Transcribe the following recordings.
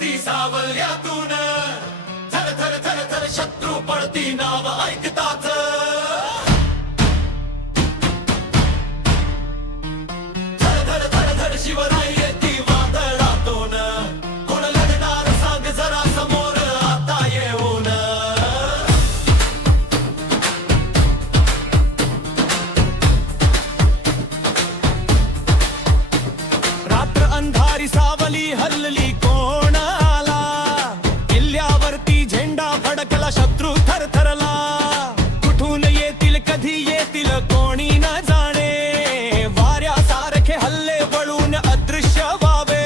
येती सावल्यातून, थर थर थर थर शत्रू पळती नाव ऐकताच, थर थर थर थर शिवराय येती वादळातून, कोण लढणार सांग जरा समोर आता येऊन. रात्र अंधारी सावली हल्ली कोणाला, किल्ल्यावरती झेंडा फडकला शत्रू थरथरला, कुठून येतील कधी येतील कोणी न जाणे, वाऱ्यासारखे हल्ले वळून अदृश्य व्हावे.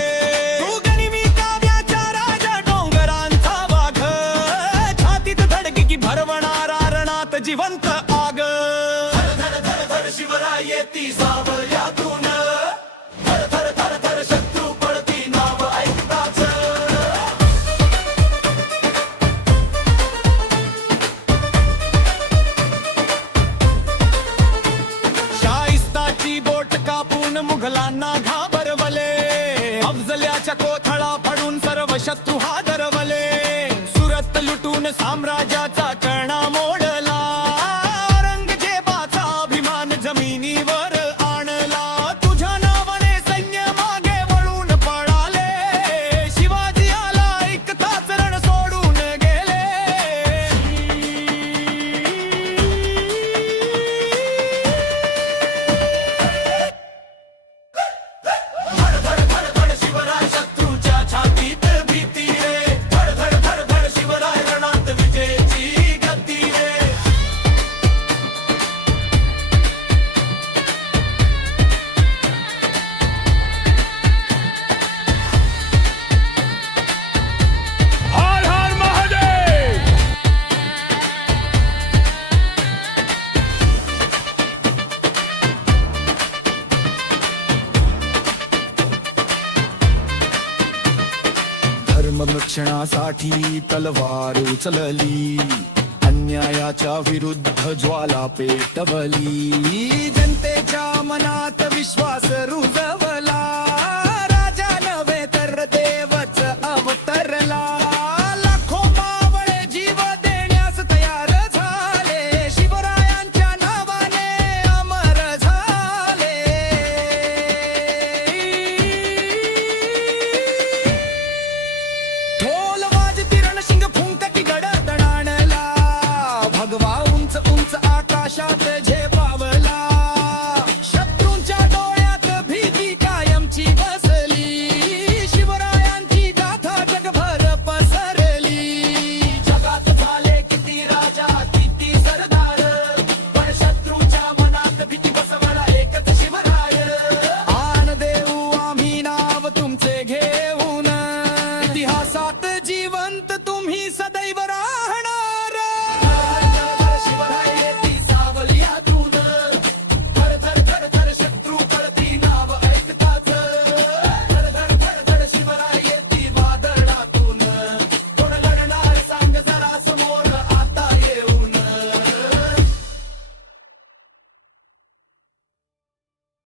तू गनिमी काव्याच्या राजा डोंगरांचा वाघ, छातीत धडकी की भरवणारा रणात जिवंत आग. थर थर थर थर शिवराय येती सावल्यातून, थर थर थर थर शत्रू पळती नाव ऐकताच. शाहिस्ताची बोट कापून मुघलांना घाबरवले, अफजल्याच्या कोथळा फाडून सर्व शत्रू हादरवले, सुरत लुटून साम्राज्याचा कणा मोडला, औरंगजेबाचा अभिमान जमिनीवर आणला. तुझ्या नावाने सैन्य मागे वळून पळाले, शिवाजी आला ऐकताच रण सोडून गेले. धड धड धड धड शिवराय शत्रूच्या छातीत भीती रे, धड धड धड धड शिवराय रणात विजयाची गती रे. हर हर महादेव. धर्मरक्षणासाठी तलवार उचलली, अन्यायाच्या विरुद्ध ज्वाला पेटवली, जनतेच्या